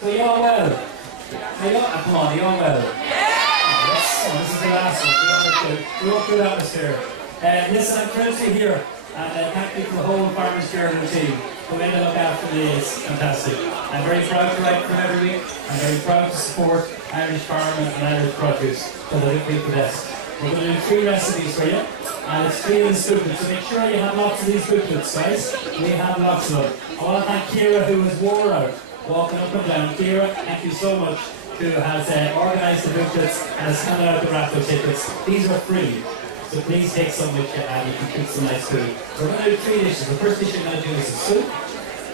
So you all well? Are you all, come on, are you all well? Oh, yes. Oh, this is the last one. We won't do that atmosphere. Listen, I'm thrilled to be here. And thank you for the whole Farmers Journal team who made it look after me. It's fantastic. I'm very proud to write for them every week. I'm very proud to support Irish farming and Irish produce because I think we're the best. We're going to do 3 recipes for you, and it's 3 in this booklet, so make sure you have lots of these booklets, guys. We have lots of them. I want to thank Ciara, who was wore out walking up and down. Ciara, thank you so much, who has organised the booklets and has handed out the raffle tickets. These are free, so please take some with you and you can cook some nice food. We're going to do 3 dishes. The first dish we're going to do is a soup.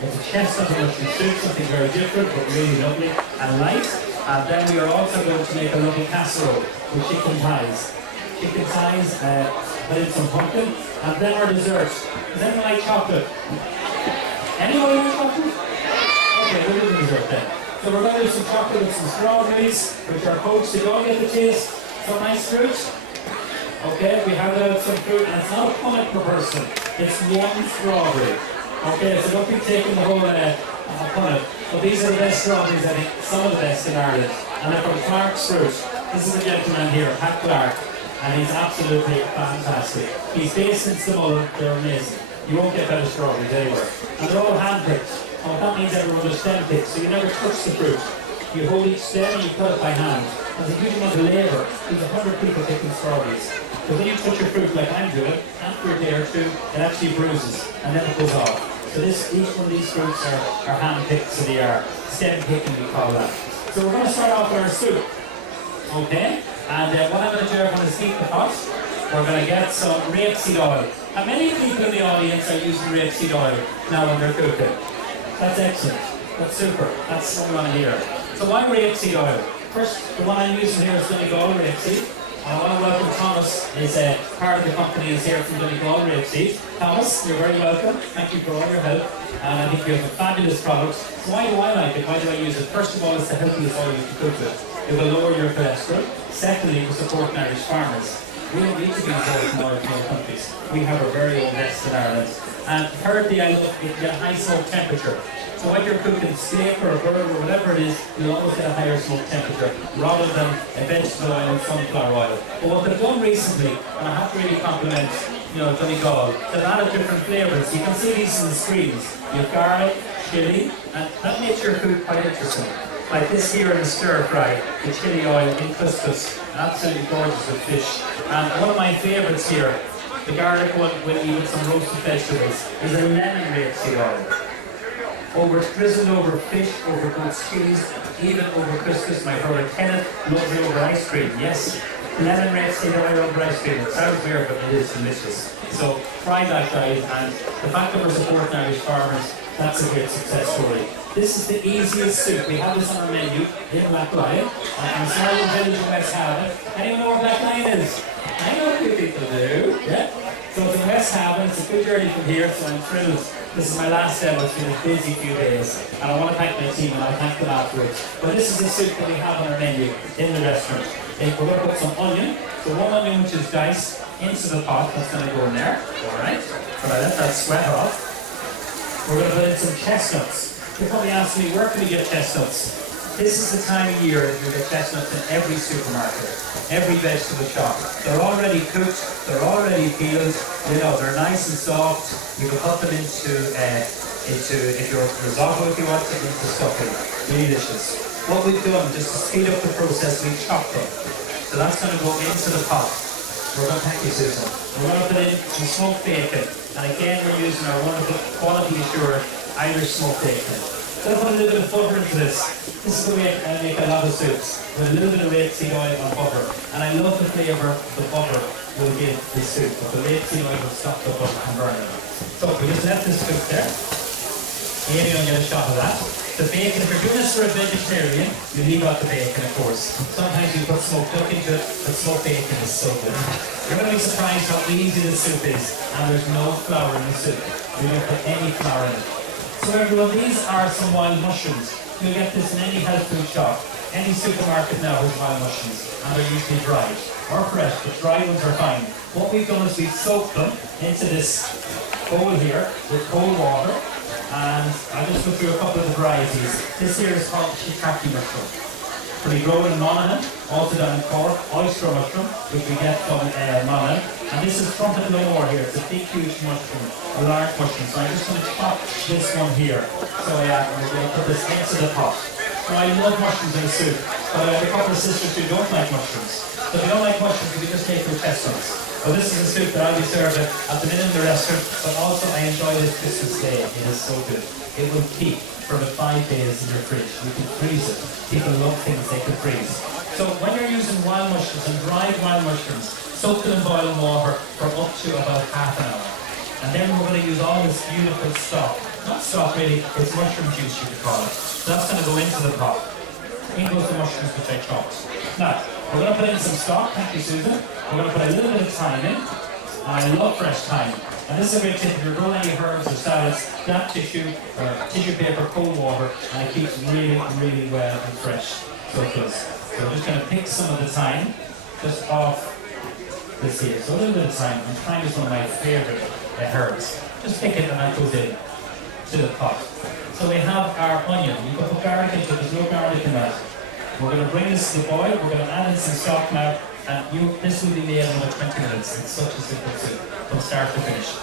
It's a chestnut and mushroom soup, something very different but really lovely and light. And then we are also going to make a lovely casserole with chicken thighs. Chicken thighs, put in some pumpkin, and then our dessert. Does anyone like chocolate? Anyone like chocolate? Okay, we'll do the dessert then. So we're going to do some chocolate with some strawberries, which are poached to go get the taste. Some nice fruit. Okay, we have some fruit, and it's not a punnet per person. It's 1 strawberry. Okay, so don't be taking the whole punnet. But these are the best strawberries, I think, some of the best in Ireland. And they're from Clark's Fruit. This is a gentleman here, Pat Clark. And he's absolutely fantastic. He's based in Stamullen, they're amazing. You won't get better strawberries anywhere. And they're all hand-picked. And what that means, everyone, they're stem-picked, so you never touch the fruit. You hold each stem and you cut it by hand. There's a huge amount of labour. There's 100 people picking strawberries. Because when you touch your fruit like I'm doing, after a day or 2, it actually bruises, and then it goes off. So each one of these fruits are hand-picked, so they are stem-picking, we call that. So we're going to start off with our soup. Okay? And what I'm going to do, I'm going to heat the pot. We're going to get some rapeseed oil. And many people in the audience are using rapeseed oil now when they're cooking. That's excellent. That's super. That's what we want to hear. So why rapeseed oil? First, the one I'm using here is Donegal rapeseed. I want to welcome Thomas, is part of the company, is here from Donegal rapeseed. Thomas, you're very welcome. Thank you for all your help. And I think you have a fabulous product. So why do I like it? Why do I use it? First of all, it's the healthiest oil you can cook with. It will lower your cholesterol. Secondly, it will support Irish farmers. We don't need to be importing oil from other countries. We have our very own nest in Ireland. And thirdly, I love it, you get a high smoke temperature. So when you're cooking steak or a burger or whatever it is, you'll always get a higher smoke temperature rather than a vegetable oil and sunflower oil. But what they've done recently, and I have to really compliment, Donegal, they've added different flavours. You can see these on the screens. You have garlic, chilli, and that makes your food quite interesting. Like this here in the stir fry, the chilli oil in couscous, absolutely gorgeous with fish. And one of my favourites here, the garlic one with even some roasted vegetables, is a lemon rapeseed oil. Drizzled over fish, over goat's cheese, even over couscous. My brother Kenneth loves it over ice cream. Yes, lemon rapeseed oil over ice cream. It sounds weird, but it is delicious. So try that, guys, and the fact that we're supporting Irish farmers, that's a great success story. This is the easiest soup. We have this on our menu in Black Lion. I'm sorry, the village in West Haven. Anyone know where Black Lion is? I know a few people do. Yeah. So it's in West Haven. It's a good journey from here, so I'm thrilled. This is my last demo. It's been a busy few days, and I want to thank my team, and I'll thank them afterwards. But this is the soup that we have on our menu in the restaurant. We're going to put some onion. So 1 onion, which is diced, into the pot. That's going to go in there. All right. But I let that sweat off. We're going to put in some chestnuts. You're probably asking me, where can we get chestnuts? This is the time of year that you get chestnuts in every supermarket, every vegetable shop. They're already cooked, they're already peeled, they're nice and soft. You can put them into if your risotto if you want to, into stuffing. Really delicious. What we've done, just to speed up the process, we've chopped them. So that's going to go into the pot. We're going to thank you, Susan. We're going to put in some smoked bacon. And again, we're using our wonderful quality assured Irish smoked bacon. So I'll put a little bit of butter into this. This is the way I make a lot of soups, with a little bit of rapeseed oil on butter. And I love the flavour the butter will give the soup, but the rapeseed oil will stop the butter from burning. So we just left this cook there. Amy will get a shot of that. The bacon, if you're doing this for a vegetarian, you leave out the bacon, of course. Sometimes you put smoked duck into it, but smoked bacon is so good. You're going to be surprised how easy the soup is, and there's no flour in the soup. You don't put any flour in it. So everyone, these are some wild mushrooms. You'll get this in any health food shop. Any supermarket now has wild mushrooms, and they're usually dried or fresh, but dry ones are fine. What we've done is we've soaked them into this bowl here with cold water, And I'll just go through a couple of the varieties. This here is called shiitake mushroom. We grow in Monaghan, also down in Cork, oyster mushroom, which we get from Monaghan. And this is trumpet lower here. It's a big, huge mushroom, a large mushroom. So I'm just going to chop this one here. So we're going to put this into the pot. So I love mushrooms in a soup, but I have a couple of sisters who don't like mushrooms. So if you don't like mushrooms, you can just take your test ones. So this is a soup that I'll be serving at the minute in the restaurant, but also I enjoy this Christmas day. It is so good. It will keep for about 5 days in your fridge. You can freeze it. People love things they can freeze. So when you're using wild mushrooms and dried wild mushrooms, soak them in boiling water for up to about half an hour. And then we're going to use all this beautiful stock. Not stock really, it's mushroom juice you could call it. So that's going to go into the pot. In goes the mushrooms which I chopped. Now, we're going to put in some stock, thank you Susan. We're going to put a little bit of thyme in. I love fresh thyme. And this is a great tip, if you're growing any herbs or salads, damp tissue or tissue paper, cold water, and it keeps really, really well and fresh. So it does. So we're just going to pick some of the thyme just off this here. So a little bit of thyme, and thyme is one of my favourite herbs. Just pick it and that goes in to the pot. So we have our onion. You can put garlic into it, there's no garlic in that. We're going to bring this to the boil, we're going to add in some stock now, and this will be made in about 20 minutes. It's such a simple soup, from start to finish.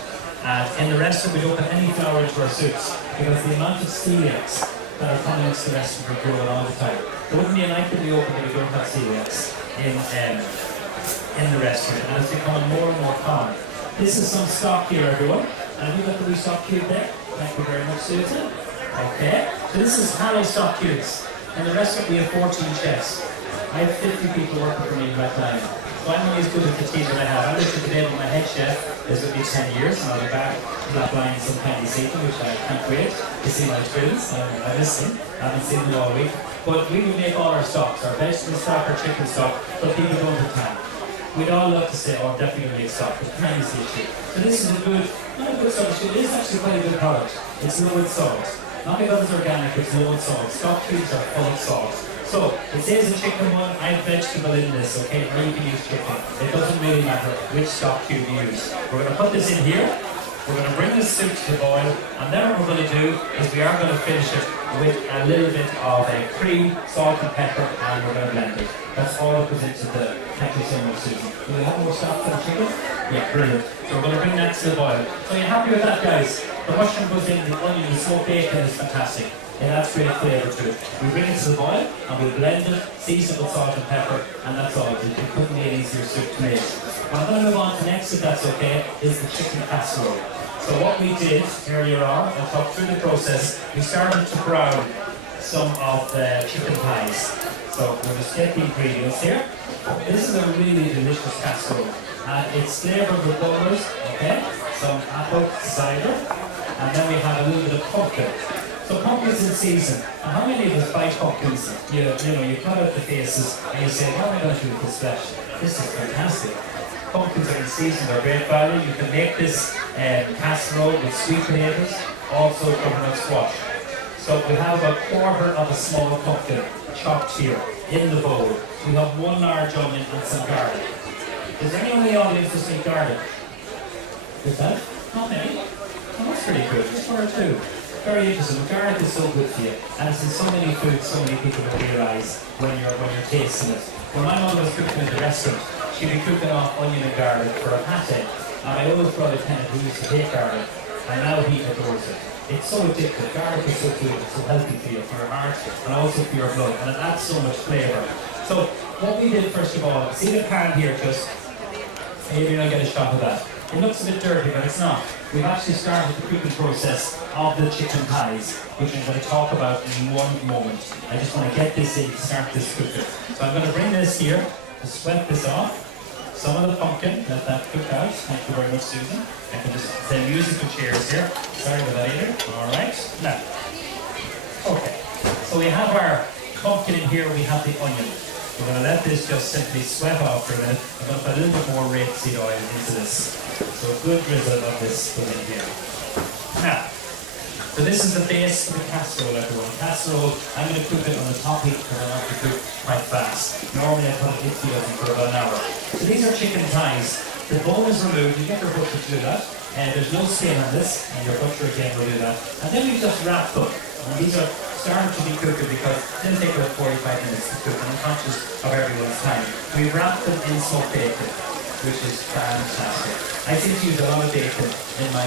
And in the restaurant, we don't put any flour into our soups, because the amount of celiacs that are coming into the restaurant are growing all the time. There wouldn't be a night that we open that we don't have celiacs in the restaurant, and it's becoming more and more common. This is some stock here, everyone. And have you got the wee stock cube there? Thank you very much, Susan. Okay, so this is hollow stock cubes. In the restaurant, we have 14 chefs. I have 50 people working for me right now. So I'm only as good as the team that I have. I literally today with my head chef is with me 10 years, and I'll be back to that line sometime this evening, which I can't wait to see my twins. I miss them. I haven't seen them all week. But we would make all our stocks, our vegetable stock, our chicken stock, but people don't have time. We'd all love to say, oh, definitely make stock, but time is the issue. So this is a good, not a good substitute, it is actually quite a good product. It's low in salt. Not because it's organic, it's low in salt. Stock cubes are full of salt. So, it says a chicken one, I have vegetable in this, okay? Or you can use chicken. It doesn't really matter which stock cube you use. We're going to put this in here. We're going to bring this soup to the boil, and then what we're going to do is we are going to finish it with a little bit of cream, salt and pepper, and we're going to blend it. That's all that goes into the, thank you so much, Susan. Do we have more stock for the chicken? Yeah, brilliant. So we're going to bring that to the boil. So you're happy with that, guys? The mushroom goes in, the onion, the smoked bacon is fantastic. It adds great flavour to it. We bring it to the boil, and we blend it, season with salt and pepper, and that's all. It couldn't be an easier soup to make. What I'm going to move on to next, if that's okay, is the chicken casserole. So what we did earlier on, I'll talk through the process, we started to brown some of the chicken thighs. So we'll just get the ingredients here. This is a really delicious casserole. And it's flavoured with butters, okay? Some apple cider, and then we have a little bit of pumpkin. So pumpkins in season. And how many of us buy pumpkins? You know, you cut out the faces and you say, what am I going to do with this flesh? This is fantastic. Pumpkins are in season, they're great value. You can make this casserole with sweet potatoes, also coconut squash. So we have about a quarter of a small pumpkin chopped here in the bowl. We have one large onion and some garlic. Is there anyone in the audience who's eat garlic? Is that? Not many. Oh, that's pretty good. Just one or two. Very interesting. Garlic is so good for you, and it's in so many foods. So many people don't realise when you're tasting it. When my mother was cooking in the restaurant, she'd be cooking off onion and garlic for a pate, and I always brought a tenant who used to hate garlic, and now he adores it. It's so addictive. Garlic is so good, it's so healthy for you, for your heart, and also for your blood, and it adds so much flavour. So what we did first of all, see the pan here, just maybe I'll get a shot of that. It looks a bit dirty, but it's not. We've actually started the cooking process of the chicken thighs, which I'm going to talk about in one moment. I just want to get this in to start this cooking. So I'm going to bring this here, to sweat this off. Some of the pumpkin, let that cook out. Thank you very much, Susan. I can just say musical chairs here. Sorry about that either. Alright. Now, okay. So we have our pumpkin in here, we have the onion. We're going to let this just simply sweat off for a minute. I'm going to put a little bit more rapeseed oil into this. So a good drizzle of this goes in here. Now, so this is the base of the casserole, everyone. Casserole, I'm going to cook it on the top heat because I like to cook quite fast. Normally I put it into the oven for about an hour. So these are chicken thighs. The bone is removed. You get your butcher to do that. And there's no skin on this, and your butcher again will do that. And then we just wrap them. And these are starting to be cooked because they'll take about 45 minutes to cook, and I'm conscious of everyone's time. We wrap them in smoked bacon, which is fantastic. I seem to use a lot of bacon in my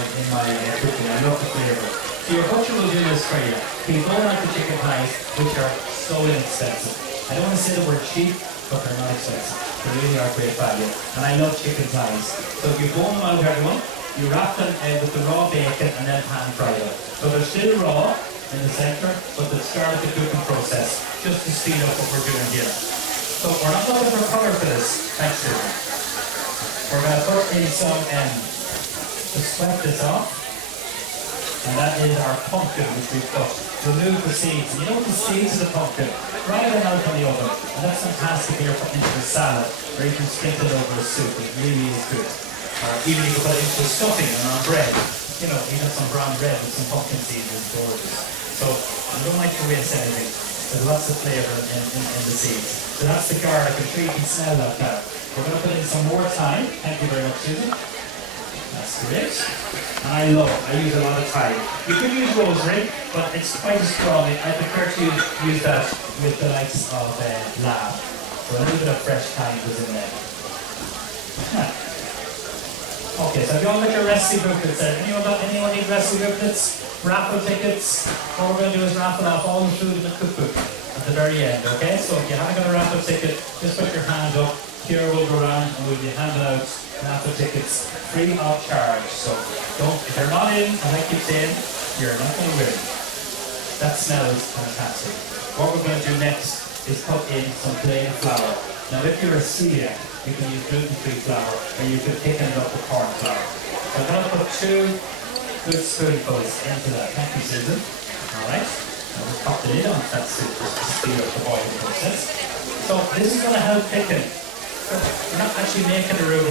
cooking. I love the flavour. So your butcher will do this for you. He'll go out the chicken thighs, which are so inexpensive. I don't want to say the word cheap, but they're not expensive. They really are great value. And I love chicken thighs. So if you bone them out, everyone, you wrap them with the raw bacon and then pan fry them. So they're still raw in the centre, but they've started the cooking process just to speed up what we're doing here. So we're not looking for colour for this. Thanks, Susan. We're going to put in some, just sweat this off. And that is our pumpkin, which we've got. Remove the seeds. And you know the seeds of the pumpkin? Dry them out in the oven. And that's fantastic when you're putting into a salad, or you can skip it over a soup. It really is good. Or even you can put it into a stuffing and on bread. You know, even some brown bread with some pumpkin seeds is gorgeous. So I don't like to waste anything. There's lots of flavour in the seeds. So that's the garlic. I'm sure you can smell that now. We're going to put in some more thyme. Thank you very much, Susan. That's great. And I use a lot of thyme. You can use rosemary, but it's quite as strong. I prefer to use that with the likes of lamb. So a little bit of fresh thyme goes in there. Okay, so have you all got your recipe booklets there? Anyone need recipe booklets? Raffle tickets? What we're going to do is raffle off all the food in the cookbook at the very end, okay? So if you haven't got a raffle ticket, just put your hand up. Here we'll go around and we'll be handing out raffle tickets free of charge. So if you're not in, as I keep saying, you're not going to win. That smells fantastic. What we're going to do next is put in some plain flour. Now if you're a celiac, you can use gluten-free flour, or you can thicken it up with corn flour. So I'm going to put 2 good spoonfuls into that. Thank you, Susan. Alright. Now we'll pop the lid on that soup just to speed up the boiling process. So this is going to help thicken. We're not actually making a roux,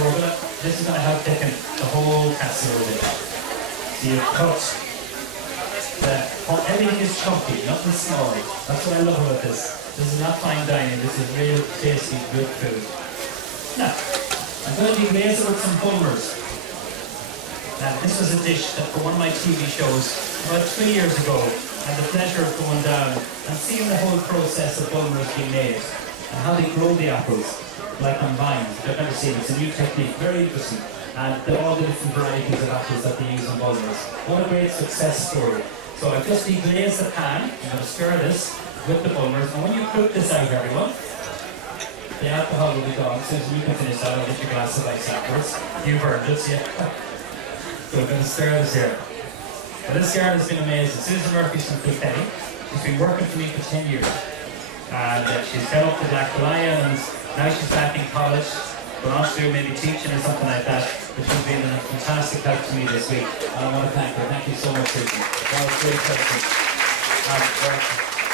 this is going to help thicken the whole casserole lid. So you cut everything is chunky, nothing small. That's what I love about this. This is not fine dining, this is real tasty, good food. Now, I'm going to deglaze it with some bulmers. Now, this was a dish that for one of my TV shows about 3 years ago, I had the pleasure of going down and seeing the whole process of bulmers being made and how they grow the apples, like on vines. I've never seen it. It's a new technique, very interesting. And all the different varieties of apples that they use in bulmers. What a great success story. So I've just deglazed the pan. I'm going to stir this with the bulmers. And when you cook this out, everyone, the alcohol will be gone. Susan, you can finish that. I'll get your glass of ice afterwards. You burned it, yeah. So we're going to stir this here. Well, this garden has been amazing. Susan Murphy's from Cookery. She's been working for me for 10 years. And she's head up to Black Lion, and now she's back in college. Going on to do maybe teaching or something like that. But she's been a fantastic help to me this week. And I want to thank her. Thank you so much, Susan. That was a great person.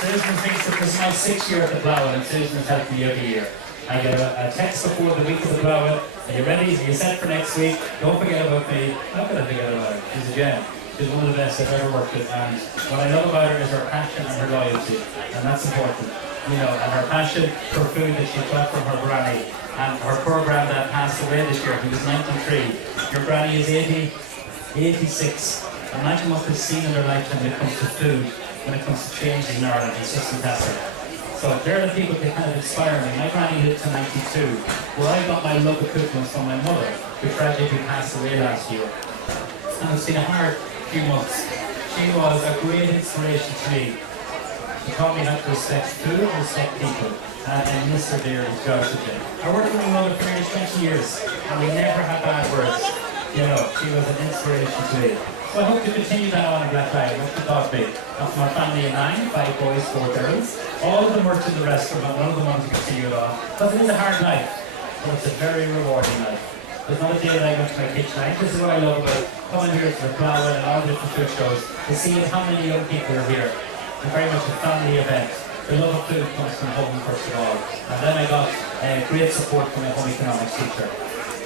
Susan thinks that this is my 6th year at the Ploughing, and Susan has helped me every year. I get a text before the week of the Ploughing. Are you ready? Are you set for next week? Don't forget about me. How can I forget about her? She's a gem. She's one of the best I've ever worked with. And what I love about her is her passion and her loyalty. And that's important. You know, and her passion for food that she got from her granny. And her poor granddad passed away this year. He was 93. Your granny is 86. Imagine what they've seen in their lifetime when it comes to food, when it comes to changing in Ireland. It's just fantastic. So they're the people that kind of inspire me. My granny lived to 92, where I got my love of cooking from my mother, who tragically passed away last year. And it's been a hard few months. She was a great inspiration to me. She taught me how to respect food, respect people, and miss her dearly throughout the day. I worked with my mother for nearly 20 years, and we never had bad words. You know, she was an inspiration to me. So I hope to continue that on in Black Lion. What you thought me? That's my family of 9, 5 boys, 4 girls. All of them worked in the restaurant, but none of them wanted to continue it on. Because it is a hard life, but it's a very rewarding life. There's not a day that I go to my kitchen. I think this is what I love about coming here to the Ploughing and all the different food shows, to see how many young people are here. It's very much a family event. The love of food comes from home first of all. And then I got great support from my home economics teacher.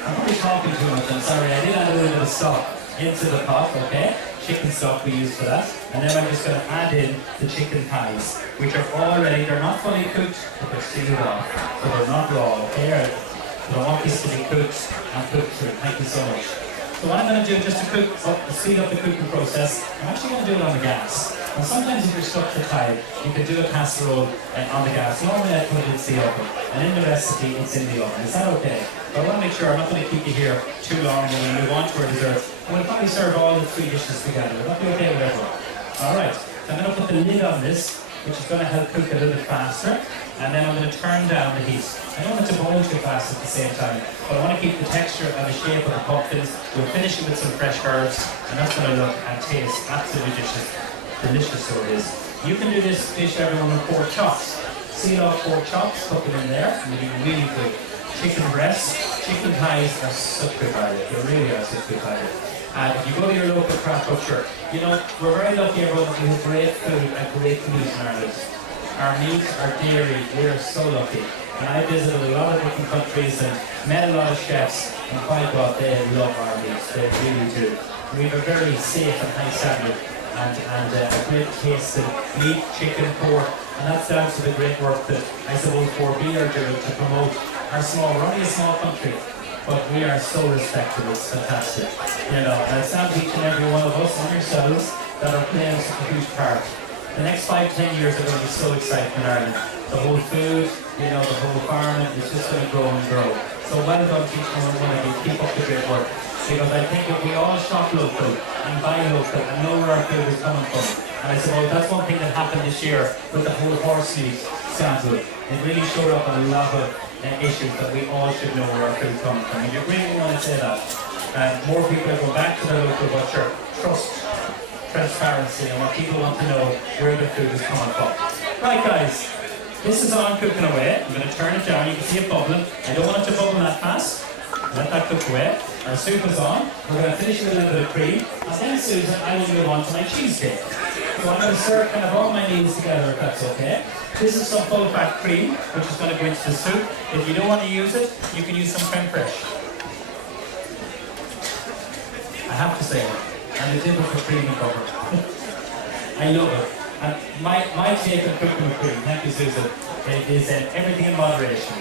I'm probably talking too much, I'm sorry. I did add a little bit of stock into the pot, okay? Chicken stock we use for that. And then I'm just going to add in the chicken thighs, which are already, they're not fully cooked, but they're sealed off. So they're not raw, okay? So I want these to be cooked and cooked through. Thank you so much. So what I'm going to do just to speed up the cooking process, I'm actually going to do it on the gas. And sometimes if you're stuck to time, you can do a casserole on the gas. Normally I put it in the oven, and in the recipe it's in the oven. Is that okay? But I want to make sure I'm not going to keep you here too long when we move on to our dessert. We'll probably serve all the 3 dishes together. Will that be okay with everyone? Alright, so I'm going to put the lid on this, which is going to help cook a little bit faster. And then I'm going to turn down the heat. I don't want it to boil too fast at the same time, but I want to keep the texture and the shape of the pumpkins. We'll finish it with some fresh herbs, and that's going to look and taste absolutely delicious, so it is. You can do this dish, everyone, with pork chops. Seal off pork chops, put them in there, and they'll be really good. Chicken breasts, chicken thighs are such good value. They really are such good value. And if you go to your local craft butcher, you know, we're very lucky, everyone, that we have great food and great meat in Ireland. Our meat, our dairy, we are so lucky. And I visited a lot of different countries and met a lot of chefs, and by God, they love our meat. They really do. We have a very safe and high standard and a great taste of meat, chicken, pork, and that's down to the great work that I suppose 4B are doing to promote our small, we're only a small country, but we are so respected. It's fantastic. You know, and it's not each and every one of us and yourselves that are playing such a huge part. The next 5-10 years are going to be so exciting in Ireland. The whole food, you know, the whole environment is just going to grow and grow. So well done to each and one of you. Keep up the great work. Because I think if we all shop local and buy local and know where our food is coming from, and I suppose that's one thing that happened this year with the whole horse meat sample. It really showed up a lot of issues that we all should know where our food is coming from. And you really want to say that. More people are going back to their local butcher. Trust, transparency, and what people want to know where the food is coming from. Right, guys, this is on cooking away. I'm going to turn it down. You can see it bubbling. I don't want it to bubble that fast. Let that cook away. Our soup is on. We're going to finish with a little bit of cream. And then, Susan, I will move on to my cheesecake. So I'm going to serve kind of all my meals together, if that's okay. This is some full-fat cream, which is going to go into the soup. If you don't want to use it, you can use some creme fraiche. I have to say it. And the difference for cream and butter. I love it. And my take on cooking with cream, thank you, Susan, is everything in moderation.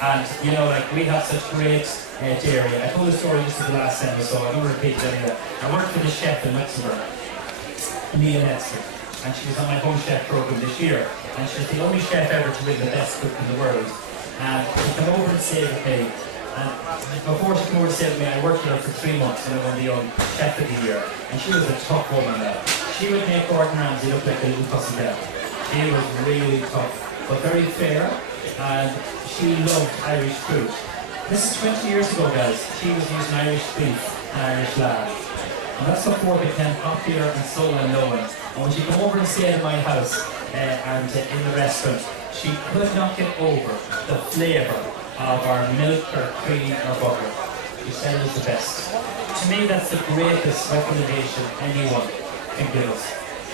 And you know, like we have such great dairy. I told the story just at the last time, so I don't repeat it anyway. I worked with a chef in Luxembourg, Neven Maguire, and she was on my home chef program this year. And she's the only chef ever to win the best cook in the world. And she came over and stayed with me. And before she came over and stayed with me, I worked with her for 3 months and I won the young chef of the year. And she was a tough woman there. She would make Gordon Ramsay look like a little pussycat. She was really tough, but very fair. And she loved Irish food. This is 20 years ago, guys. She was using Irish beef and Irish lamb. And that's before it became popular and so well known. And when she came over and stayed in my house and in the restaurant, she could not get over the flavour of our milk or cream or butter. She said it was the best. To me, that's the greatest recommendation anyone can give us.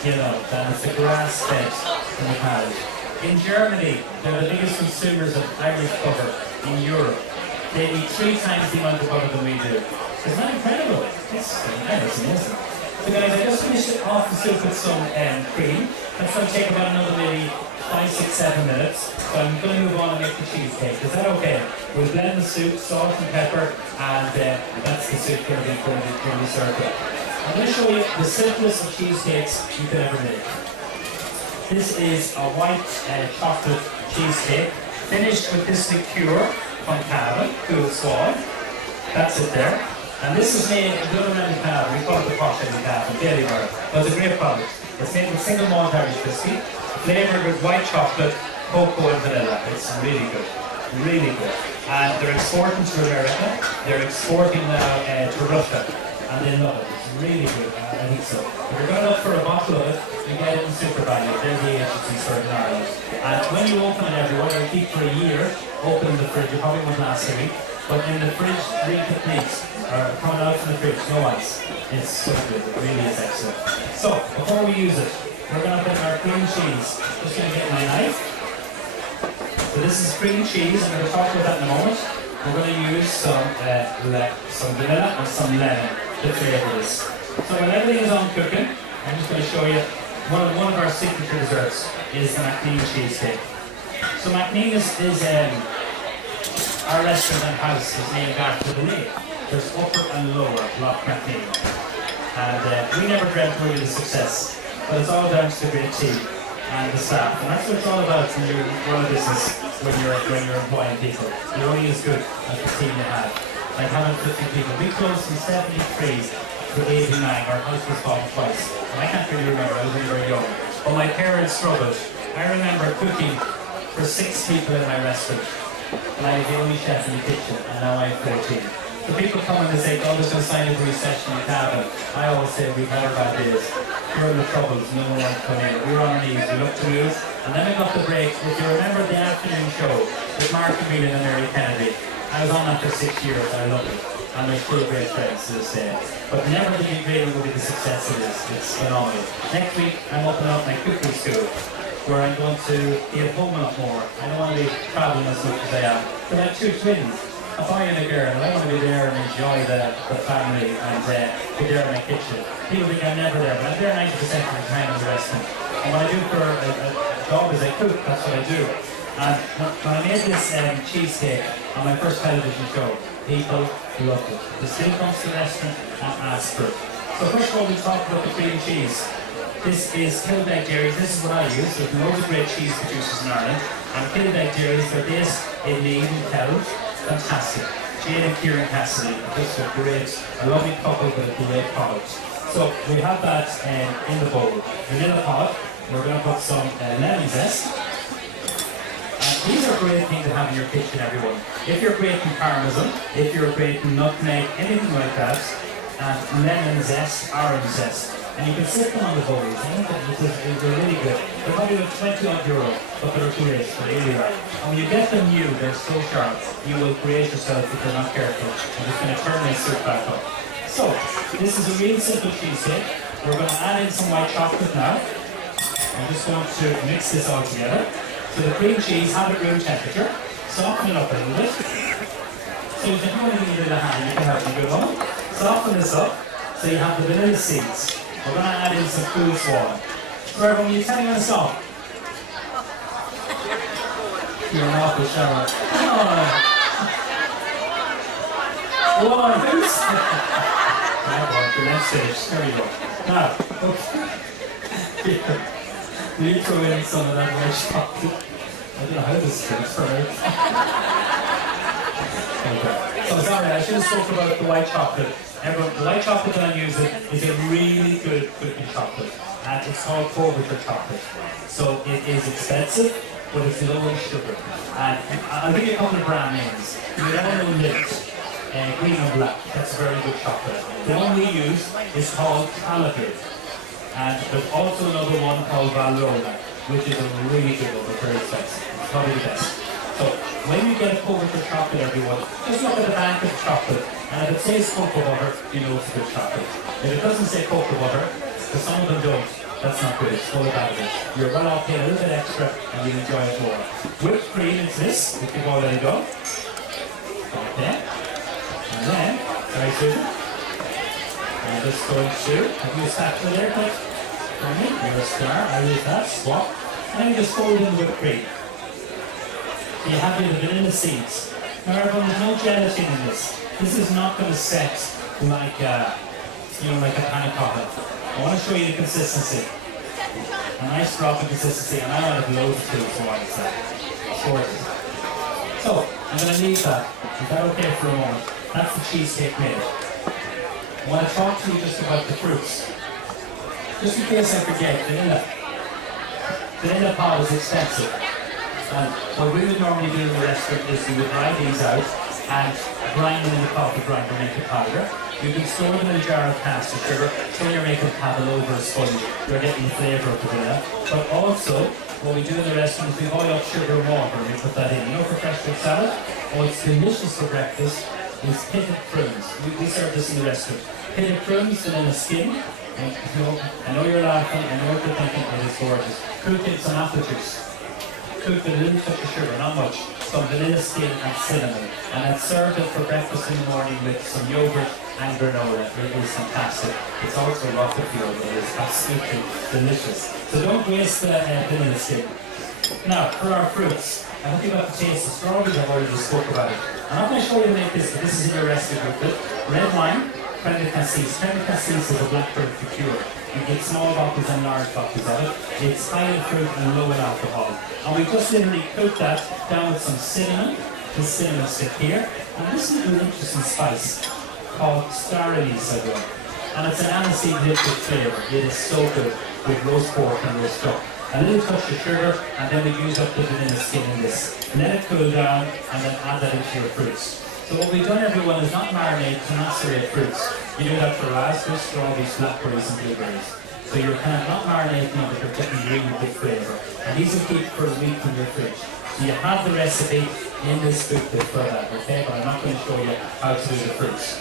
You know, that it's the grass-fed from the parish. In Germany, they're the biggest consumers of Irish butter in Europe. They eat 3 times the amount of butter than we do. Isn't that incredible? It's amazing. So guys, I just finished off the soup with some cream. That's going to take about another maybe 5, 6, 7 minutes. So I'm going to move on and make the cheesecake. Is that okay? We'll blend the soup, salt and pepper, and that's the soup going to be served up. I'm going to show you the simplest of cheesecakes you could ever make. This is a white chocolate cheesecake, finished with this liqueur from Cavan, cool swab. That's it there. And this is made in Dublin and Cavan. We call it the posh in Cavan, Daily Bird. But it's a great product. It's made with single malt Irish whiskey, flavoured with white chocolate, cocoa and vanilla. It's really good. Really good. And they're exporting to America. They're exporting now to Russia. And they love it. It's really good. I think so. If you're going to look for a bottle of it, you get it in Supervalue. They're the agency for it in Ireland. And when you open it, everyone, you keep for a year, open in the fridge. You probably won't last a week. But in the fridge, real techniques are coming out from the fridge, no ice. It's so good. It really is excellent. So, before we use it, we're going to put our cream cheese. Just going to get my knife. So this is cream cheese. I'm going to talk about that in a moment. We're going to use some vanilla and some lemon to flavour this. So when everything is on cooking, I'm just going to show you one of our signature desserts is the Maclean cheesecake. So Maclean is our restaurant and house is named after the lake. there's upper and lower block McNeil. And we never dreamt really the success, but it's all down to the great team and the staff. And that's what it's all about when you run a business, when you're employing people. You're only as good as the team you have. Like having 50 people. We closed from 73 to 89. Our house was bought twice. And I can't really remember, I was really very young. But my parents struggled. I remember cooking for 6 people in my restaurant. And I was the only chef in the kitchen, and now I have 14. So people come and they say, oh, there's no sign of a recession in cabin. I always say we've had our bad days. We're in the troubles, no one wants to come in. We were on our knees, we looked to lose. And then we got the break. If you remember the afternoon show with Mark Camille and Mary Kennedy, I was on that for 6 years, I loved it. And they're still great friends to this day. But never did you really will be the success it is. It's phenomenal. Next week, I'm opening up my cookery school, where I'm going to be at home a lot more. I don't want to be traveling as much as I am. But I have 2 twins, a boy and a girl, and I want to be there and enjoy the family and be there in my kitchen. People think I'm never there, but I'm there 90% of the time in the restaurant. And what I do for a job is I cook, that's what I do. And when I made this cheesecake on my first television show, people loved it. They still come to the restaurant and ask for it. So first of all, we talked about the cream cheese. This is Kilbeg dairies. This is what I use. There's loads of great cheese producers in Ireland. And Kilbeg dairies, they're based in Neven Maguire. Fantastic. Jane and Kieran Cassidy. This is great. A lovely couple with a great product. So we have that in the bowl. Vanilla pod. We're going to put some lemon zest. These are great things to have in your kitchen, everyone. If you're grating parmesan, if you're grating nutmeg, anything like that, lemon zest, orange zest. And you can sit them on the bowls. They're really good. They're probably like 20 odd euro, but they're great. They really are. And when you get them new, they're so sharp, you will create yourself if you're not careful. I'm just going to turn my soup back up. So, this is a real simple cheesecake. We're going to add in some white chocolate now. I'm just going to mix this all together. So the cream cheese, have it room temperature, soften it up a little bit. So you can only need it in a hand, you can have a good one. Soften this up, so you have the vanilla seeds. We're going to add in some cool water. So everyone, will you tell me when to stop? You're an awful shower. One, who's? The next stage, there you go. Now, will you throw in some of that white chocolate? I don't know how this goes for me. Okay. So sorry, I should have spoken about the white chocolate. Everyone, the white chocolate that I'm using is a really good cooking chocolate. And it's called Cookery chocolate. So it is expensive, but it's low in sugar. And I'll give you a couple of brand names. You all know Mint, green and black. That's a very good chocolate. The one we use is called Calibre. And there's also another one called Valrona, which is a really good one, but very expensive. It's probably the best. So when you get a Cookery chocolate, everyone, just look at the back of the chocolate, and if it says cocoa butter, you know it's a good chocolate. If it doesn't say cocoa butter, because some of them don't, that's not good, it's full of additives. You're well off paying a little bit extra, and you'll enjoy it more. Whipped cream into this, which you've already done. Okay. And then, very soon, I'm just going to have you spatula there, quick. For me, you're a star, I'll use that, swap. And then you just fold in the whipped cream. So you have your vanilla seeds. Now everyone, there's no gelatin in this. This is not going to set like like a panna cotta. I want to show you the consistency. A nice drop of consistency, and I want to have loads of food, so I say. Sorted. So, I'm going to leave that. Is that okay for a moment? That's the cheesecake made. I want to talk to you just about the fruits. Just in case I forget, vanilla. Vanilla pod is expensive. And what we would normally do in the restaurant is we would dry these out and grind them in the coffee grinder, make a powder. You can store them in a jar of caster sugar, so when you're making pavlova or sponge, you're getting the flavour of the vanilla. But also, what we do in the restaurant is we boil up sugar and water and we put that in. You know, for fresh fruit salad, what's delicious for breakfast is pitted prunes. We serve this in the restaurant. Pitted prunes and then a skin. And, I know you're laughing, I know what you're thinking, it is gorgeous. Cook in some apple juice. Cook with a little touch of sugar, not much. Some vanilla skin and cinnamon. And then serve it for breakfast in the morning with some yogurt and granola. It is fantastic. It's also rocket fuel, but it is absolutely delicious. So don't waste the vanilla skin. Now, for our fruits. I hope you got to taste the strawberries. I've already spoke about it. I'm not going to show you how to make this, but this is in your recipe booklet. Red wine, crème de cassis. Crème de cassis is a blackbird liqueur. You get small bottles and large bottles of it. It's high in fruit and low in alcohol. And we just literally cook that down with some cinnamon, this cinnamon stick here. And this is an interesting spice called star anise, and it's an aniseed liquid flavour. It is so good with roast pork and roast duck. A little touch of sugar, and then we use up the vanilla skin in this. Let it cool down, and then add that into your fruits. So what we've done, everyone, is not marinate to macerate fruits. You do that for raspberries, strawberries, blackberries, and blueberries. So you're kind of not marinating them, but you're putting really good flavour. And these will keep for a week in your fridge. So you have the recipe in this booklet for that, okay? But I'm not going to show you how to do the fruits.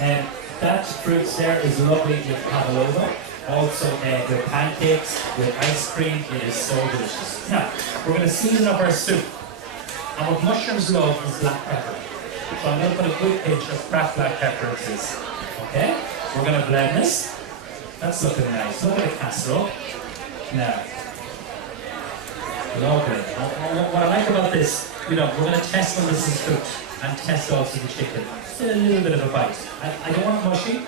And that fruits there is lovely with pavlova. Also the pancakes with ice cream. It is so delicious. Now, we're going to season up our soup. And what mushrooms love is black pepper. So I'm going to put a good pinch of cracked black pepper into this. Okay? We're going to blend this. That's looking nice. Look at the casserole. Now, lovely. What I like about this, we're going to test on this is cooked and test also the chicken. Still a little bit of a bite. I don't want it mushy.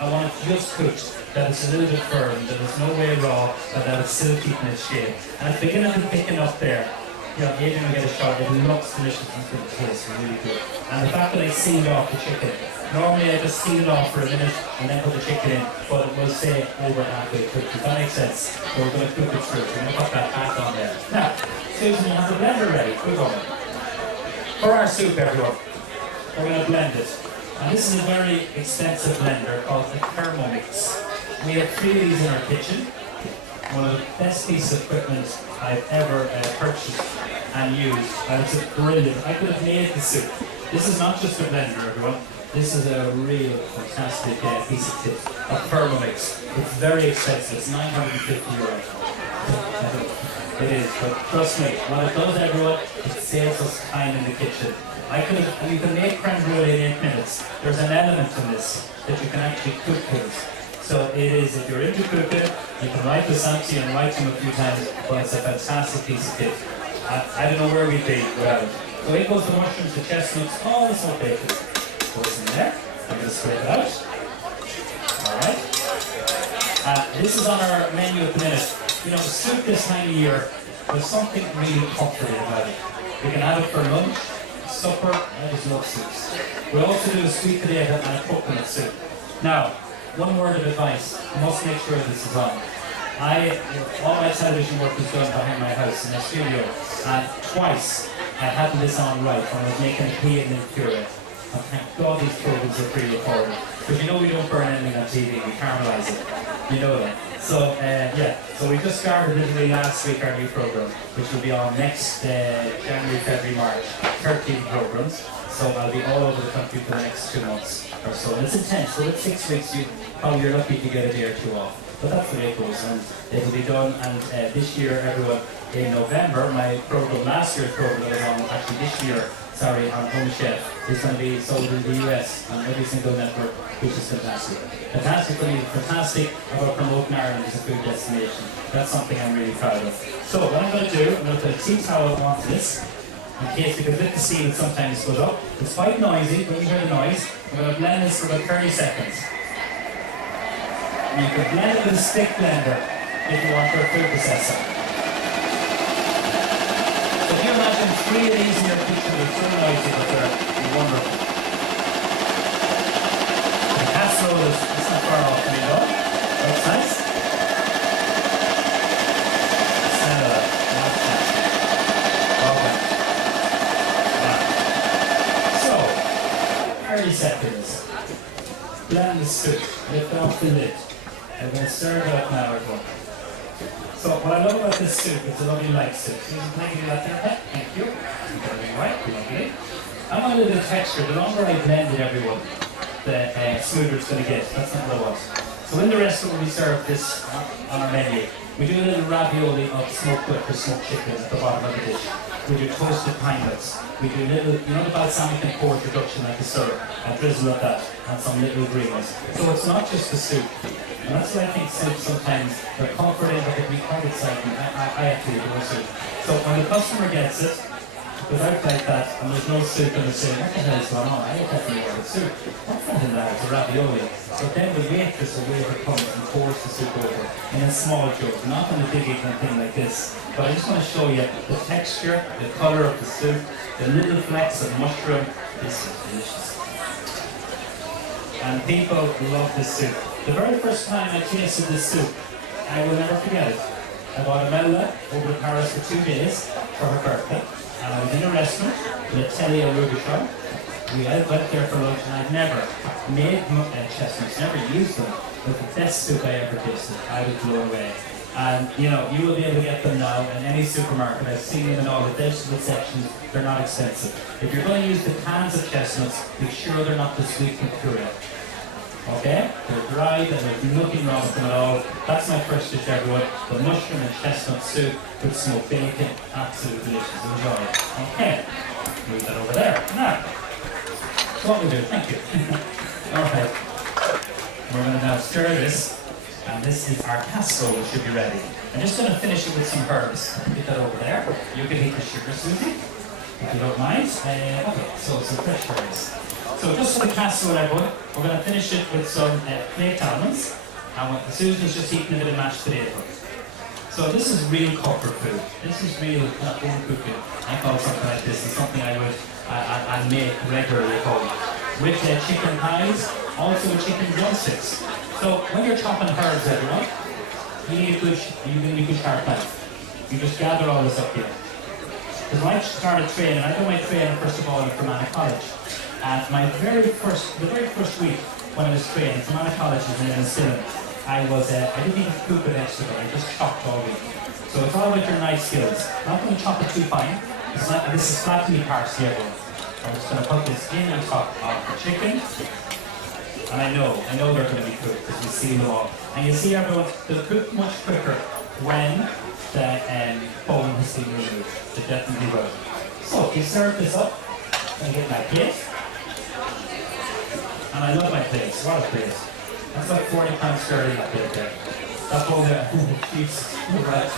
I want it just cooked. That it's a little bit firm, that it's no way raw, but that it's still keeping its shape. And it's beginning to thicken up there. Adrian will get a shot. It looks delicious and it tastes really good. And the fact that I sealed off the chicken, normally I just seal it off for a minute and then put the chicken in, but it will stay over halfway cooked. Does that make sense? So we're going to cook it through. We're going to put that back on there. Now, Susan, you have the blender ready. We're going. For our soup, everyone, we're going to blend it. And this is a very expensive blender called the Thermomix. We have 3 of these in our kitchen. One of the best pieces of equipment I've ever purchased and used. And it's brilliant. I could have made the soup. This is not just a blender, everyone. This is a real fantastic piece of kit. A Thermomix. It's very expensive. It's €950. It is, but trust me, what it does, everyone, it saves us time in the kitchen. You can make creme brulee in 8 minutes. There's an element in this that you can actually cook things. So it is, if you're into cooking, you can write this out to you and write them a few times, but it's a fantastic piece of kit. I don't know where we'd be without it. So in goes the mushrooms, the chestnuts, all this whole bacon. Goes in there. I'm going to scrape it out. Alright. This is on our menu at the minute. Soup this time of year, there's something really comforting about it. You can have it for lunch, supper. I just love soups. We also do a sweet potato and a coconut soup. Now, one word of advice, you must make sure this is on. All my television work is done behind my house in the studio, and twice I had this on right when I was making a pea and puree. And thank God these programs are pre-recorded. Because we don't burn anything on TV, we caramelize it. You know that. So, so we just started literally last week our new program, which will be on next January, February, March, 13 programs. So I'll be all over the country for the next 2 months or so. And it's intense, so it's 6 weeks, you're lucky to get a day or 2 off. But that's the way it goes, and it'll be done. And this year, everyone, in November, my program, last year's program that was on, actually this year, on Home Chef, is going to be sold in the US on every single network, which is fantastic. Fantastic for me, fantastic about promoting Ireland as a food destination. That's something I'm really proud of. So what I'm going to do, I'm going to put a tea towel onto this, in case you can lift the seal that sometimes goes up. It's quite noisy. When you hear the noise, I'm going to blend this for about 30 seconds. And you can blend it with a stick blender if you want for a food processor. So if you imagine 3 of these in your kitchen, they're so noisy, but they're wonderful. The casserole is not far off, Looks nice. Smell of that. Okay. 30 seconds. Blend the soup, lift off the lid. I'm going to stir it up now, everyone. So what I love about this soup, it's a lovely light soup. So can I give you that there? Thank you. Right, lovely. I want a little bit of texture. The longer I blend it, everyone, the smoother it's going to get. That's not what I want. So in the restaurant, we serve this on our menu. We do a little ravioli of smoked duck or smoked chicken at the bottom of the dish. We do toasted pine nuts. We do little, the balsamic and pork reduction like the syrup, and drizzle of that, and some little green ones. So it's not just the soup. And that's why I think soup sometimes, they're comforting, but they can be quite exciting. I actually do soup. So when the customer gets it, Because I like that, and there's no soup in the soup. What the hell is going on? I definitely want the soup. What's that in that? It's a ravioli. But then the waitress or waiter comes and pours the soup over in a small jug, not in a big eating thing like this. But I just want to show you the texture, the colour of the soup, the little flecks of mushroom. This is delicious. And people love this soup. The very first time I tasted this soup, I will never forget it. I bought Amela over to Paris for 2 days for her birthday. And I was in a restaurant, Le Tellier Rubicon. We went there for lunch, and I'd never made chestnuts, never used them. But the best soup I ever tasted. I was blown away. And you know, you will be able to get them now in any supermarket. I've seen them in all the vegetable sections. They're not expensive. If you're going to use the cans of chestnuts, make sure they're not the sweet and puree. Okay? They're dried and there's nothing wrong with them at all. That's my first dish, everyone. The mushroom and chestnut soup with smoked bacon. Absolutely delicious. Enjoy. Okay. Move that over there. Now, what we do. Thank you. Alright. We're going to now stir this. And this is our casserole, which should be ready. I'm just going to finish it with some herbs. Get that over there. You can eat the sugar, Susie, if you don't mind. Okay, so some fresh herbs. So just for the casserole, everyone, we're going to finish it with some flaked almonds. And Susan's just eating a bit of mashed potato. So this is real comfort food. This is real home cooking. I call something like this. It's something I would I make regularly at home. With chicken thighs, also with chicken drumsticks. So when you're chopping herbs, everyone, you need a good sharp knife. You just gather all this up here. Because when I started training, I did my training first of all in Fermanagh College. And the very first week when I was training, Fermanagh College was in Enniskillen. I didn't even cook a vegetable, I just chopped all week. So it's all about your knife skills. I'm not going to chop it too fine. This is flat meat parsley, everyone. I'm just going to put this in on top of the chicken. And I know they're going to be cooked because we see them all. And you see, everyone, they'll cook much quicker when the bone has been removed. They definitely will. So you serve this up and get my plate. And I love my plates. What a plate. That's like 40 pounds sterling that plate there. That's all there. Jesus. Right.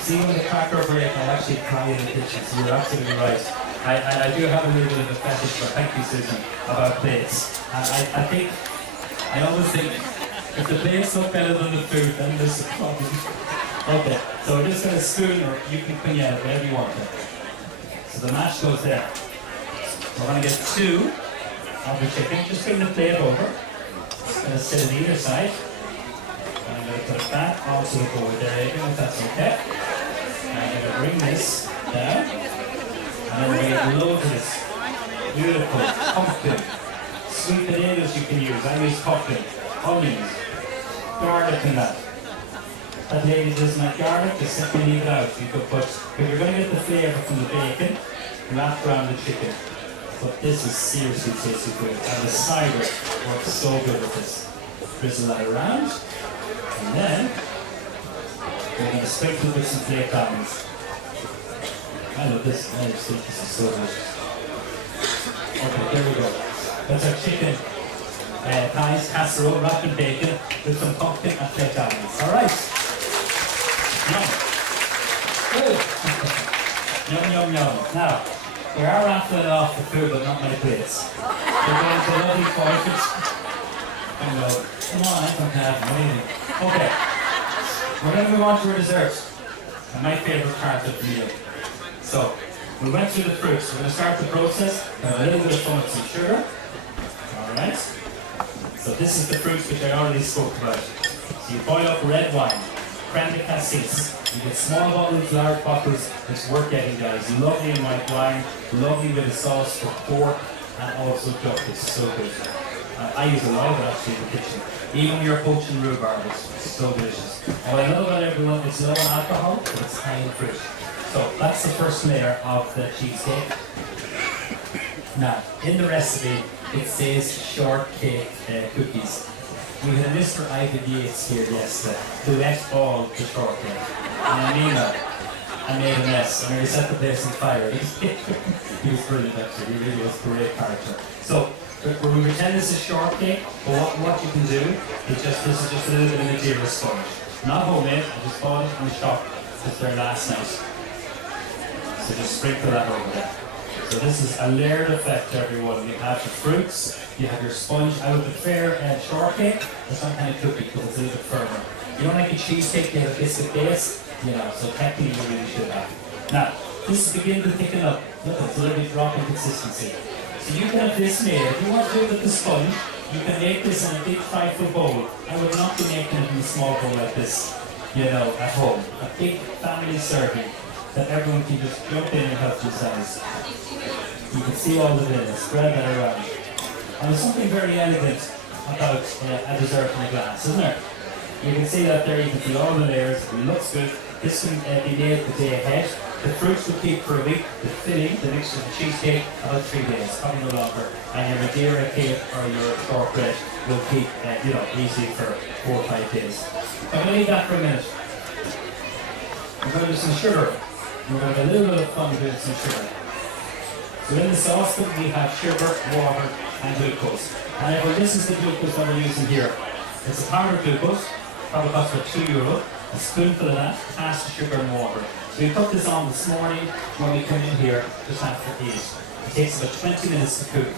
See, when the cracker break, I'll actually cry in the kitchen. So you're absolutely right. I do have a little bit of a fetish, but thank you, Susan, about plates. And I always think, if the plates look better than the food, then there's a problem. Okay, so we're just going to spoon, or you can clean out whatever you want to. So the mash goes there. We're going to get 2 of the chicken. Just bring the plate over. It's going to sit on either side. And I'm going to put it back onto the board there, even if that's okay. And I'm going to bring this down. And then we're going to get loads of this beautiful pumpkin. Sweet potatoes you can use. I use pumpkin, onions, garlic in that. That lady doesn't like garlic, just simply leave it out. You could put, because you're going to get the flavour from the bacon wrapped around the chicken. But this is seriously tasty good. And the cider works so good with this. Drizzle that around. And then we're going to sprinkle with some flaked almonds. I love this. I just think this is so delicious. Okay, there we go. That's our chicken thighs casserole wrapped in bacon with some pumpkin and flaked almonds. Alright. Yum. Good. Yum, yum, yum. Now, we are raffling off the food, but not many plates. We're going to lovely portraits. Come on, I don't have anything. Okay. We're going to move on to our dessert. And my favourite part of the meal. So, we went through the fruits. We're going to start the process with a little bit of fun with some sugar. Alright. So this is the fruits which I already spoke about. So you boil up red wine, creme de cassis. You get small bottles, large bottles. It's worth getting, guys. Lovely in white wine, lovely with a sauce for pork and also duck. It's so good. I use a lot of it actually in the kitchen. Even your poached rhubarb, it's so delicious. And what I love about everyone, it's low in alcohol, but it's high in fruit. So that's the first layer of the cheesecake. Now, in the recipe, it says shortcake cookies. We had Mr. Ivan Yates here yesterday who ate all the shortcake. And I mean that. I made a mess. I mean, we set the place on fire. He was brilliant actually. He really was a great character. So, we pretend this is shortcake, but what you can do is this is just a little bit of Madeira sponge. Not homemade, I just bought it from the shop just there last night. So just sprinkle that over there. So this is a layered effect, everyone. You have the fruits, you have your sponge. I would prefer shortcake or some kind of cookie because it's a little bit firmer. You don't like a cheesecake, you have a biscuit base, you know, so technically you really should have. Now, this is beginning to thicken up. Look, it's a little bit drop in consistency. So you can have this made. If you want to do it with the sponge, you can make this in a big 5-foot bowl. I would not be making it in a small bowl like this, you know, at home. A big family serving that everyone can just jump in and help themselves. You can see all of it, spread that around. And there's something very elegant about a dessert in a glass, isn't there? You can see that there, you can see all the layers, it looks good. This can be made the day ahead. The fruits will keep for a week. The filling, the mixture of the cheesecake, about 3 days, probably no longer. And your Madeira cake or your shortbread will keep, you know, easy for 4 or 5 days. I'm going to leave that for a minute. I'm going to do some sugar. We're going to have a little bit of fun doing some sugar. So in the sauce we have sugar, water, and glucose. And this is the glucose that we're using here. It's a powdered glucose, probably costs about €2. A spoonful of that, half the sugar and water. So we put this on this morning when we come in here just after 8. It takes about 20 minutes to cook.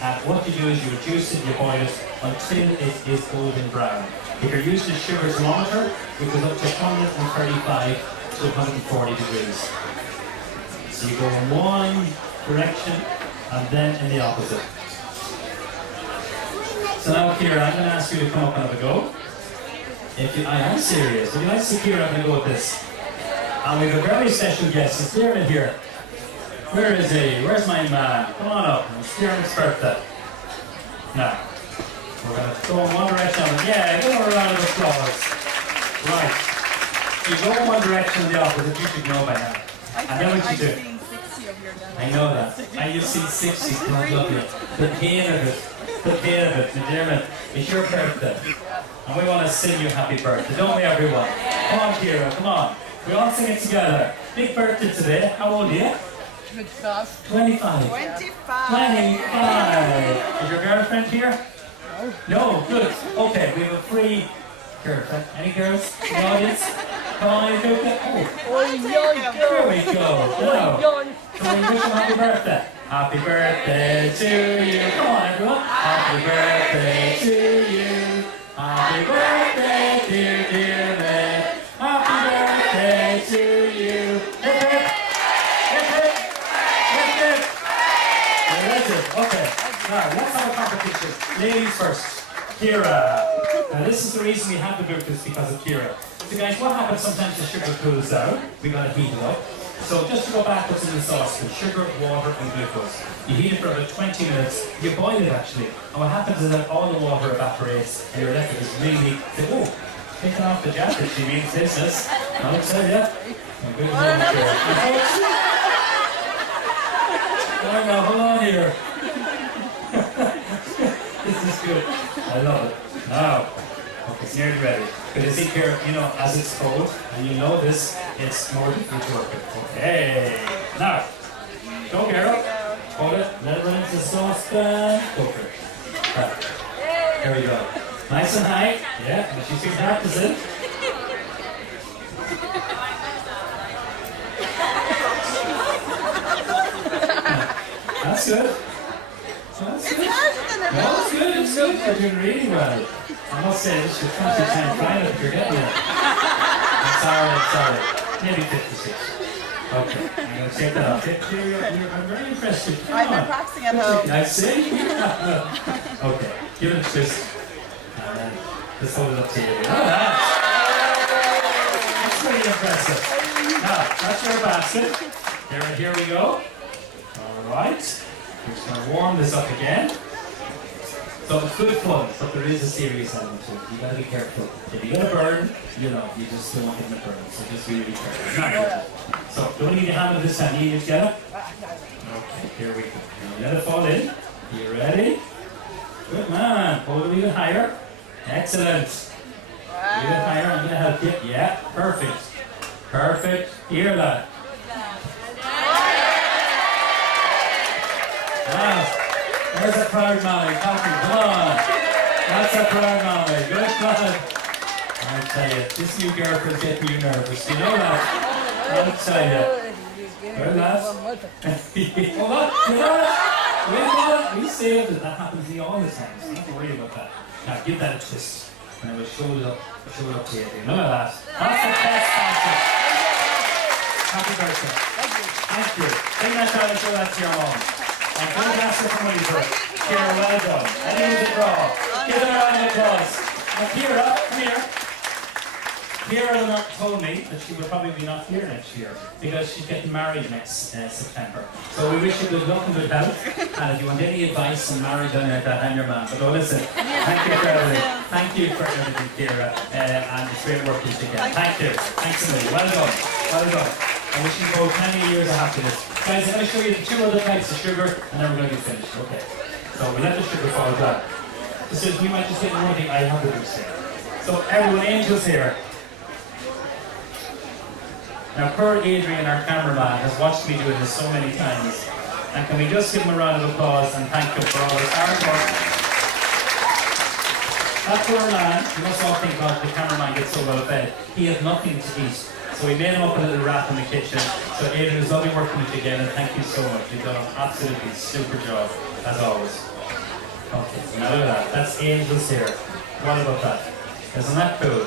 And what you do is you reduce it, you boil it until it is golden brown. If you're using a sugar thermometer, it goes up to 135 to 140 degrees. So you go in one direction and then in the opposite. So now Kira, I'm going to ask you to come up and have a go. I am serious. If you like Kira, I'm going to go with this. And we have a very special guest. It's Kieran here. Where is he? Where's my man? Come on up. It's Kieran's birthday. Now, we're going to go in one direction. Yeah, give him a round of applause. Right. You go in one direction and the opposite. You should know by now. And then what you do? I know that. And you've seen 60. I love you. The pain of it. The pain of it. Legitimate. It's your birthday. And we want to sing you happy birthday. Don't we, everyone? Come on, Kira. Come on. We all sing it together. Big birthday today. How old are you? 25. 25. 25. Is your girlfriend here? No. No? Good. Okay, we have a free girlfriend. Any girls in the audience? Come on, you do it. Here we go. Now, can we wish him happy birthday? Happy birthday to you. Come on, everyone. Happy birthday to you. Happy birthday, dear, dear man. Happy birthday to you. Hip hip. Hip hip. Hip hip. Yeah, that's it. Okay. Now, let's have a competition. Ladies first. Kira. Now, this is the reason we have the book is because of Kira. So, guys, what happens sometimes the sugar cools down? We got to heat it up. So, just to go back what's in the sauce with sugar, water, and glucose. You heat it for about 20 minutes. You boil it actually. And what happens is that all the water evaporates and you're left with this really, oh, taking off the jacket, she means this. I'll tell you. I'm good at now, hold on here. This is good. I love it. Now, okay, it's nearly ready. But you see here, you know, as it's cold, and you know this, it's more difficult to work with. Okay. Now, go, Carol. Hold it. Let it run into the saucepan. Go for it. Right. There we go. Nice and high. Yeah, and she's been practicing. That's good. That's good. No, it's good. It's good. You're doing really well. I must say, this is your 2010 final if you're getting it. I'm sorry. Maybe 56. Okay, I'm going to take that off. I'm very impressed. I've been practicing at home. I see. Okay, give it a twist. And then just hold it up to you. That's pretty impressive. Now, that's your basket. Here we go. All right. We're just going to warm this up again. So it's good fun, but there is a serious element to it. You gotta be careful. If you're gonna burn, you know, you just don't want it to burn. So just really be careful. So don't need your hand on this time. You need it together? Okay, here we go. Let it fall in. You ready? Good man. Hold it even higher. Excellent. A little higher. I'm gonna help you. Yeah, perfect. Perfect. Hear that? Wow. There's a proud mommy. Come on. That's a proud mommy. Good man. I'll tell you, this new girlfriend's getting you nervous. You know that? I'll tell you. Very last. Hold on, we saved it. That happens to me all the time, so don't worry about that. Now give that a twist, and I will show it up to you. Look at that. That's the best sponsor. Happy birthday. Thank you. Bring that down and show that to your mom. And don't ask her for money for it. Kira, well done. And here's the draw. Give her a round of applause. Now Kira, come here. Kira told me that she will probably be not here next year because she's getting married next September. So we wish you good luck and good health. And if you want any advice on marriage or anything like that, I'm your man. But listen, thank you for everything. Thank you for everything, Kira. And it's great working together. Thank you. Thanks a million. Well done. Well done. I wish you both many years of happiness. Guys, I'm going to show you the 2 other types of sugar and then we're going to be finished. Okay. So we let the sugar fall down. So we might just get one thing I have to do here. So everyone, Angel's here. Now, poor Adrian, our cameraman, has watched me doing this so many times. And can we just give him a round of applause and thank him for all his hard work. That poor man, you must all think about the cameraman gets so well fed. He has nothing to eat. So we made him up a little wrap in the kitchen. So Adrian, it's lovely working with you again, and thank you so much. You've done an absolutely super job, as always. Okay, so now look at that. That's Angel's here. What about that? Isn't that cool?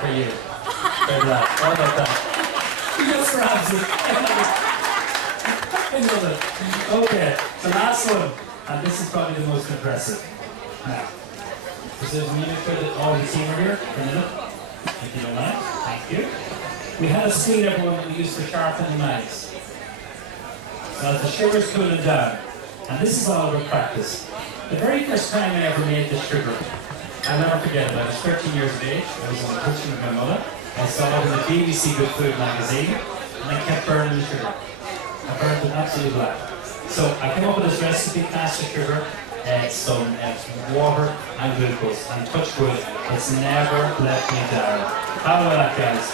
For you. There's that. What about that? He just grabs it. I love it. Okay, the last one, and this is probably the most impressive. Now, this is me for all the team are here. For a minute, if you don't mind. Thank you. We had a spoon, everyone, that we used to sharpen the knives. So as the sugar's cooling down, and this is all about practice. The very first time I ever made this sugar, I'll never forget it. I was 13 years of age. I was in the kitchen with my mother. I saw it in the BBC Good Food magazine, and I kept burning the sugar. I burned it absolutely black. So I came up with this recipe, caster sugar, some water and glucose, and touch wood, it's never let me down. How about that, guys?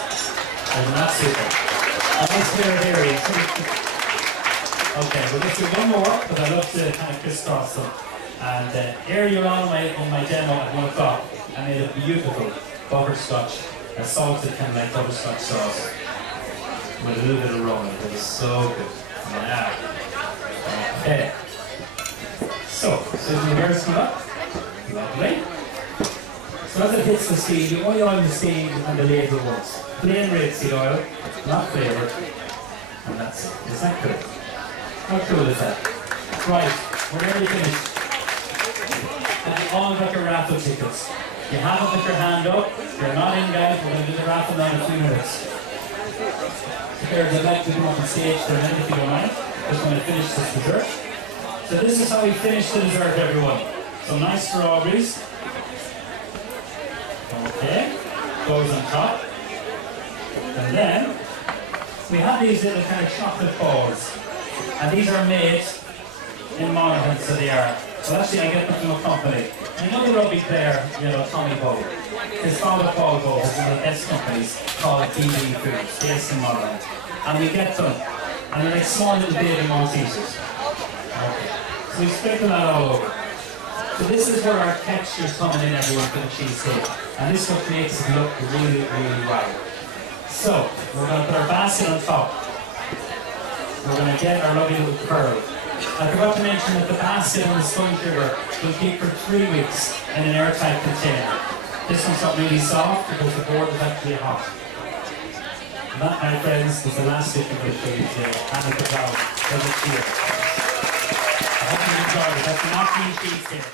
Isn't that super? And let's hear it here. Okay, we'll just do one more, because I love to kind of crisscross them. And earlier on in my demo at 1 o'clock, I made a beautiful butterscotch, a salted kind of like butterscotch sauce with a little bit of rum. It was so good. Yeah. Okay. So, Susan, here's come up. Lovely. So as it hits the steam, you only oil the steam and the ladle once. Plain rapeseed oil, not flavoured. And that's it. Is that good? How cool is that? Right, we're nearly finished. And you all got your raffle tickets. You haven't put your hand up. You're not in, guys. We're going to do the raffle now in a few minutes. Here, I'd like to come up on stage for a minute if you don't mind. Just going to finish this dessert. So this is how we finish the dessert, everyone. Some nice strawberries. Okay. Goes on top. And then we have these little kind of chocolate balls. And these are made in Monaghan, so they are. Well, actually, I get them from a company. I know the rugby player, Tommy Bowe. His father, Paul Bowe, is one of the best companies called BB Foods, based in Monaghan. And we get them, and they're like small little baby Maltesers. Okay. So we sprinkle that all over. So this is where our texture's coming in, everyone, for the cheesecake. And this is what makes it look really, really wild. So, we're going to put our basket on top. We're going to get our lovely little curl. I forgot to mention that the basket and the spun sugar will keep for 3 weeks in an airtight container. This one's not really soft because the board is actually hot. And that, my friends, is the last dish I'm going to show you today. And the kebab. Does it cheer? I hope you enjoyed it. That's the Knock cheesecake.